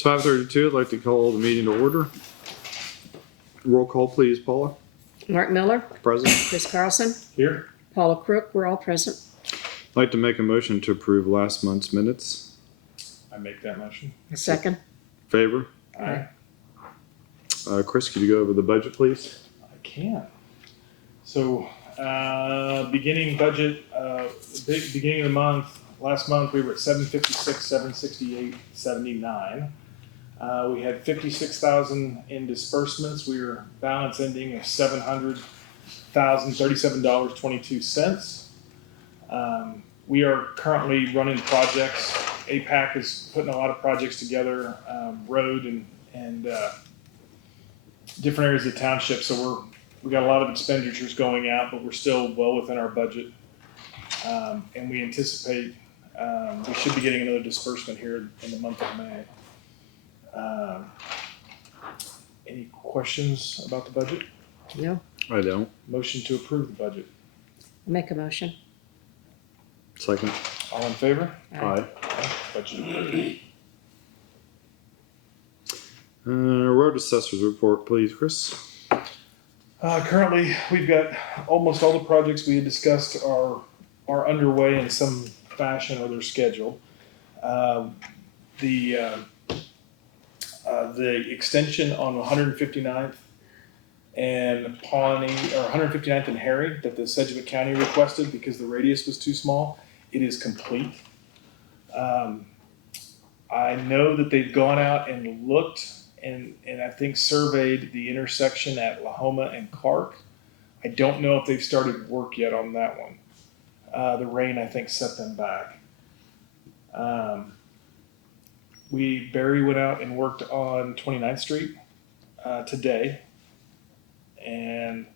It's 5:32. I'd like to call the meeting to order. Roll call, please, Paula. Mark Miller, Present. Chris Carlson, Here. Paula Crook, we're all present. I'd like to make a motion to approve last month's minutes. I make that motion. Second. Favor? Aye. Chris, could you go over the budget, please? I can. So, beginning budget, beginning of the month, last month we were at 756, 768, 79. We had 56,000 in disbursements. We were balance ending of $700,037.22. We are currently running projects. APAC is putting a lot of projects together, road and different areas of the township. So we got a lot of expenditures going out, but we're still well within our budget. And we anticipate we should be getting another disbursement here in the month of May. Any questions about the budget? No, I don't. Motion to approve the budget. make a motion. Second. All in favor? Aye. Budget approved. Road assessors report, please, Chris. Currently, we've got almost all the projects we had discussed are underway in some fashion or they're scheduled. The extension on 159th and Pawnee, or 159th and Harry, that the Sedgwick County requested because the radius was too small, it is complete. I know that they've gone out and looked and I think surveyed the intersection at Lahoma and Clark. I don't know if they've started work yet on that one. The rain, I think, set them back. Barry went out and worked on 29th Street today. And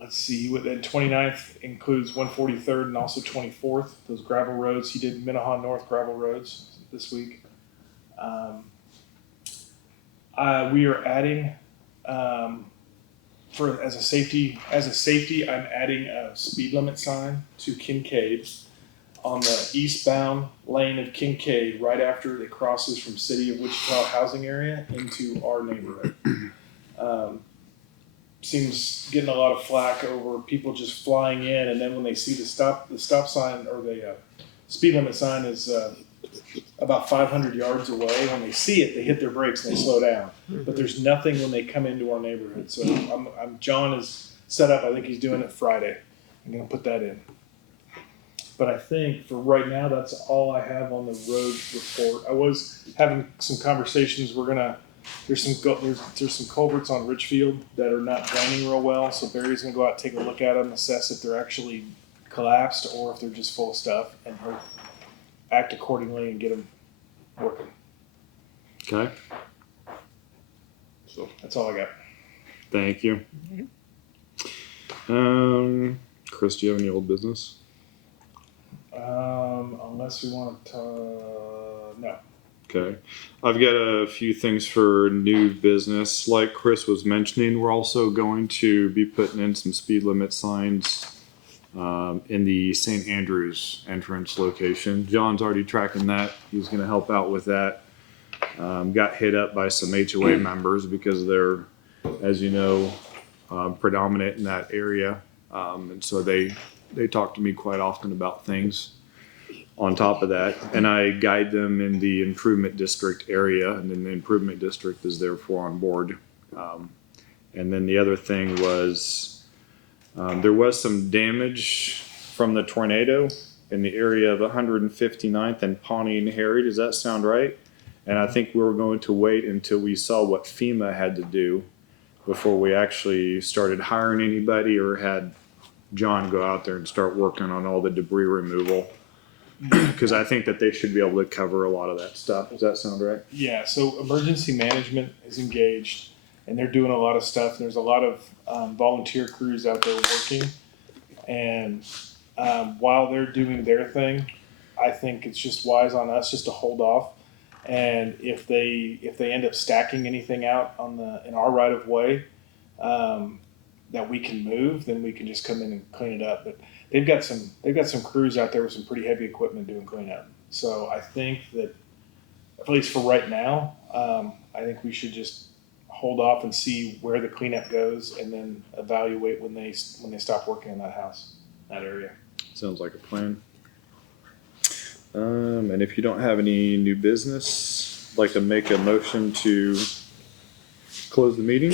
let's see, then 29th includes 143rd and also 24th, those gravel roads. He did Minnehaha North gravel roads this week. We are adding, as a safety, I'm adding a speed limit sign to Kincaid on the eastbound lane of Kincaid, right after it crosses from City of Wichita housing area into our neighborhood. Seems getting a lot of flack over people just flying in, and then when they see the stop sign or the speed limit sign is about 500 yards away. When they see it, they hit their brakes and they slow down. But there's nothing when they come into our neighborhood. So John is set up. I think he's doing it Friday. I'm going to put that in. But I think for right now, that's all I have on the road report. I was having some conversations. There's some culverts on Richfield that are not draining real well. So Barry's going to go out and take a look at them, assess if they're actually collapsed or if they're just full of stuff, and he'll act accordingly and get them working. Okay. So that's all I got. Thank you. Chris, do you have any old business? Unless we want to, no. Okay. I've got a few things for new business. Like Chris was mentioning, we're also going to be putting in some speed limit signs in the St. Andrews entrance location. John's already tracking that. He's going to help out with that. Got hit up by some HOA members because they're, as you know, predominant in that area. And so they talk to me quite often about things on top of that. And I guide them in the improvement district area, and then the improvement district is therefore on board. And then the other thing was there was some damage from the tornado in the area of 159th and Pawnee and Harry. Does that sound right? And I think we were going to wait until we saw what FEMA had to do before we actually started hiring anybody or had John go out there and start working on all the debris removal. Because I think that they should be able to cover a lot of that stuff. Does that sound right? Yeah, so emergency management is engaged, and they're doing a lot of stuff. There's a lot of volunteer crews out there working, and while they're doing their thing, I think it's just wise on us just to hold off. And if they end up stacking anything out in our right of way that we can move, then we can just come in and clean it up. But they've got some crews out there with some pretty heavy equipment doing cleanup. So I think that at least for right now, I think we should just hold off and see where the cleanup goes, and then evaluate when they stop working in that house, that area. Sounds like a plan. And if you don't have any new business, I'd like to make a motion to close the meeting.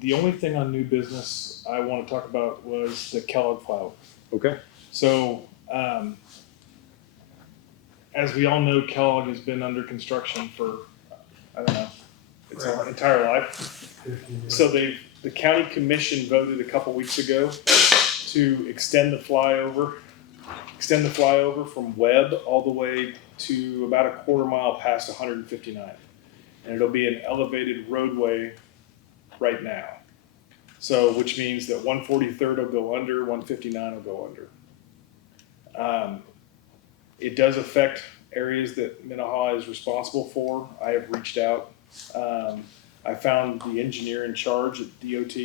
The only thing on new business I want to talk about was the Kellogg flyover. Okay. So, as we all know, Kellogg has been under construction for, I don't know, its entire life. So the county commission voted a couple weeks ago to extend the flyover from Webb all the way to about a quarter mile past 159. And it'll be an elevated roadway right now. So, which means that 143rd will go under, 159 will go under. It does affect areas that Minnehaha is responsible for. I have reached out. I found the engineer in charge at DOT,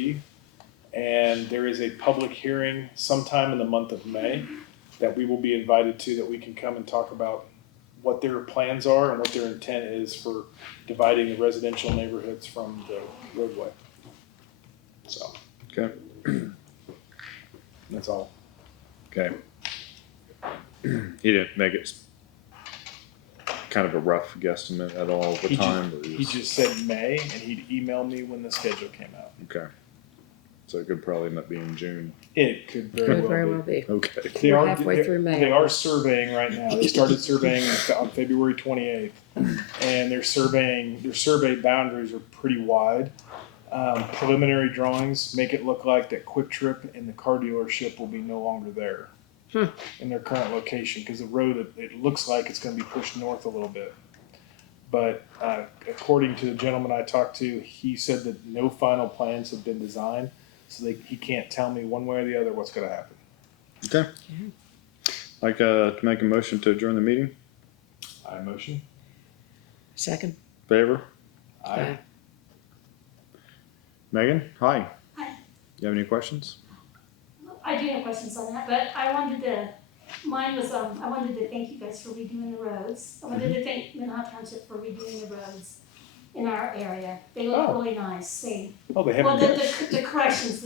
and there is a public hearing sometime in the month of May that we will be invited to, that we can come and talk about what their plans are and what their intent is for dividing the residential neighborhoods from the roadway. So. Okay. That's all. Okay. He didn't make it kind of a rough guesstimate at all the time. He just said May, and he'd email me when the schedule came out. Okay. So it could probably end up being June. It could very Could well very be. well be. Okay. We're halfway through May. They are surveying right now. They started surveying on February 28th, and their survey boundaries are pretty wide. Preliminary drawings make it look like that Quick Trip and the car dealership will be no longer there in their current location, because the road, it looks like it's going to be pushed north a little bit. But according to the gentleman I talked to, he said that no final plans have been designed, so he can't tell me one way or the other what's going to happen. Okay. Like to make a motion to adjourn the meeting. I motion. Second. Favor? Aye. Megan? Hi. Hi. You have any questions? I do have questions on that, but I wanted to thank you guys for redoing the roads. I wanted to thank Minnehaha Township for redoing the roads in our area. They look really nice. They Well, haven't done it. the corrections,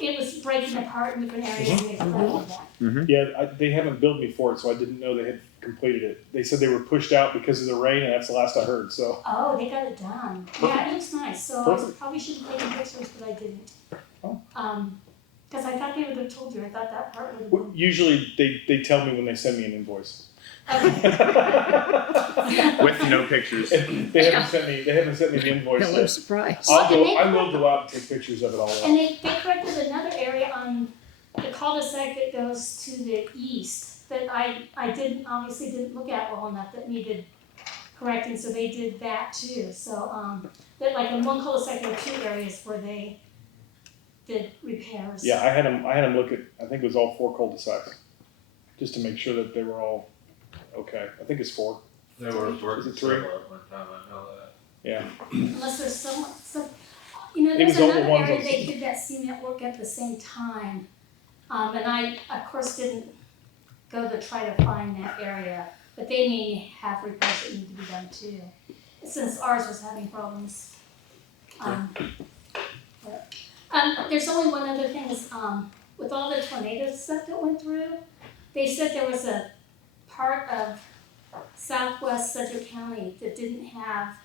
it was breaking apart in different areas. And they corrected that. Yeah, they haven't billed me for it, so I didn't know they had completed it. They said they were pushed out because of the rain, and that's the last I heard. So. Oh, they got it done. Yeah, it looks nice. So Perfect. I probably should have taken pictures, but I didn't. Oh. Because I thought they would have told you. I thought that part would have Well, been. usually they tell me when they send me an invoice. Okay. With no pictures. They haven't sent me the invoice No yet. surprise. I will go out and take pictures of it all. And they corrected another area on the cul-de-sac that goes to the east that I obviously didn't look at well enough, that needed correcting, so they did that too. So, that like in one cul-de-sac there were two areas where they did repairs. Yeah, I had them look at, I think it was all 4 cul-de-sacs, just to make sure that they were all okay. I think it's 4. They were working Is it 3? similar at one time, I know that. Yeah. Unless there's some, It there's was all the another ones area on- they did that cement work at the same time. And I, of course, didn't go to try to find that area, but they may have repairs that need to be done too, since ours was having problems. There's only one other thing is, with all the tornado stuff that went through, they said there was a part of southwest Sedgwick County that didn't have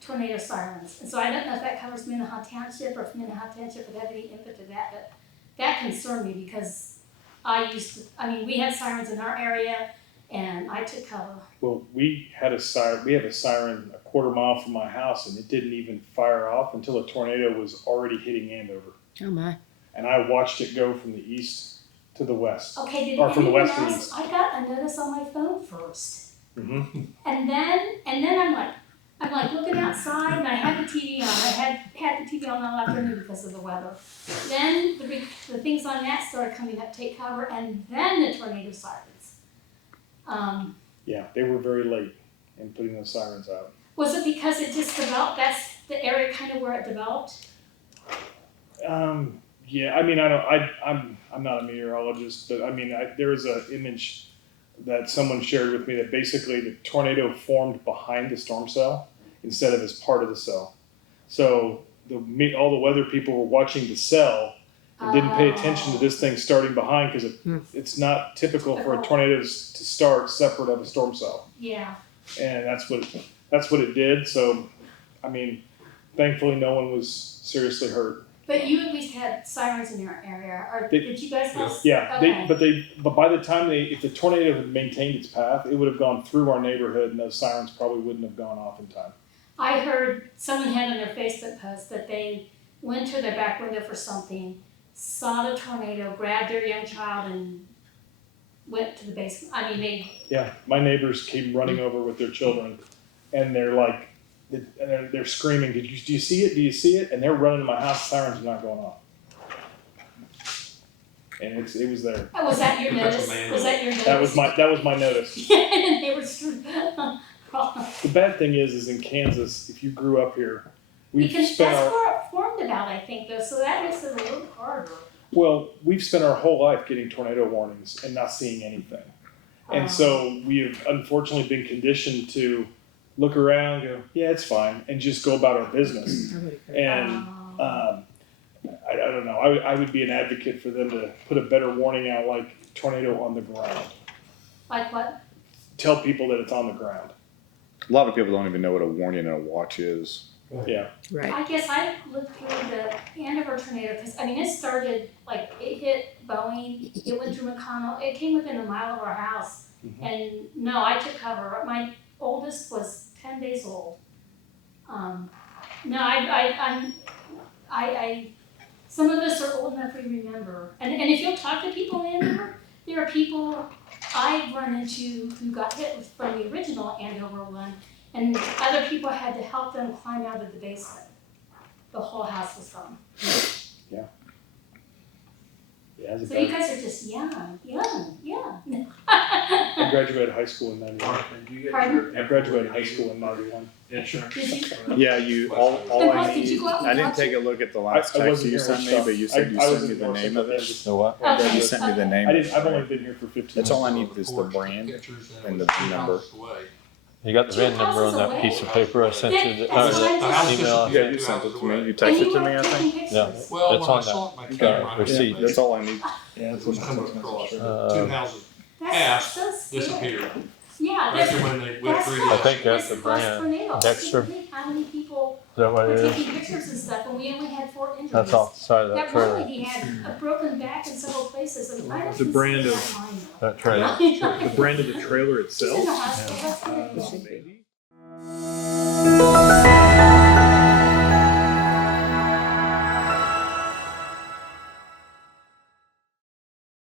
tornado sirens. And so I don't know if that covers Minnehaha Township, or if Minnehaha Township would have any input to that, but that concerned me because we had sirens in our area and I took cover. Well, we have a siren a quarter mile from my house, and it didn't even fire off until a tornado was already hitting Andover. Oh my. And I watched it go from the east to the west. Okay, did Or from the anyone west to the else? east. I got a notice on my phone first. Mm-hmm. And then I'm like looking outside, and I had the TV on. I had the TV on all afternoon because of the weather. Then the things on that started coming up, take cover, and then the tornado sirens. Yeah, they were very late in putting those sirens out. Was it because it just developed? That's the area kind of where it developed. Yeah, I mean, I'm not a meteorologist, but I mean, there was an image that someone shared with me that basically the tornado formed behind the storm cell instead of as part of the cell. So all the weather people were watching the cell and didn't pay attention to this thing starting behind because it's not typical for a tornado to start separate of a storm cell. Yeah. And that's what it did. So, I mean, thankfully no one was seriously hurt. But you at least had sirens in your area, or did you guys have? Yeah, Okay. but by the time if the tornado had maintained its path, it would have gone through our neighborhood, and those sirens probably wouldn't have gone off in time. I heard someone had on their Facebook post that they went to their back window for something, saw the tornado, grabbed their young child, and went to the basement. I mean, Yeah, my neighbors came running over with their children, and they're like, they're screaming, "Do you see it? Do you see it?" And they're running to my house. Sirens are not going off, and it was there. oh, was that your That's notice? amazing. Was that your notice? That was my notice. And they were The bad thing is in Kansas, if you grew up here, we've because spent that's our where it formed about, I think, though. So that makes it a little harder. we've spent our whole life getting tornado warnings and not seeing anything. And so we have unfortunately been conditioned to look around, go, yeah, it's fine, and just go about our business. And I don't know. I would be an advocate for them to put a better warning out, like tornado on the ground. Like what? Tell people that it's on the ground. A lot of people don't even know what a warning and a watch is. Yeah. Right. I guess I looked through the Andover tornado because I mean it started like it hit Boeing, it went through McConnell, it came within a mile of our house, and no, I took cover. My oldest was 10 days old. No, I some of us are old enough we remember, and if you'll talk to people in Andover, there are people I've run into who got hit from the original Andover one. And other people had to help them climb out of the basement. The whole house was gone. Yeah, So you guys are just young. I graduated high school in 91. Martha, did you get Pardon? your I graduated high school in 91. insurance? Did Yeah, all And I what, did you need. go out and I didn't watch take it? a look at the last I text wasn't you here sent with me, stuff. but you said you I sent was me in the North name of it. Central. The what? Yeah, Okay, you sent me the okay. name of I've only it. been here for 15 That's years. all I need is the brand and the VIN number. You got the VIN number on that piece of paper I sent you, That's what I'm the email I Yeah, sent? you sent it to me. You And texted you it to were me, I taking think. Yeah. pictures. Well, That's when I on saw that. it, my Got camera, a receipt. That's all I need. Yeah, that's was coming across. Two Uh, houses That's so scary. disappeared. Yeah, Right that's, when they went that's through I the. think that's the this last brand. tornado. Dexter. Think of how many people Is that what were it is? taking pictures and stuff, and we only had 4 injuries. That's off the side of that That one trailer. lady had a broken back in several places, and I don't The brand consider of- that minor. That trailer. The brand of the trailer She's in itself? the hospital. That's what it is. Maybe.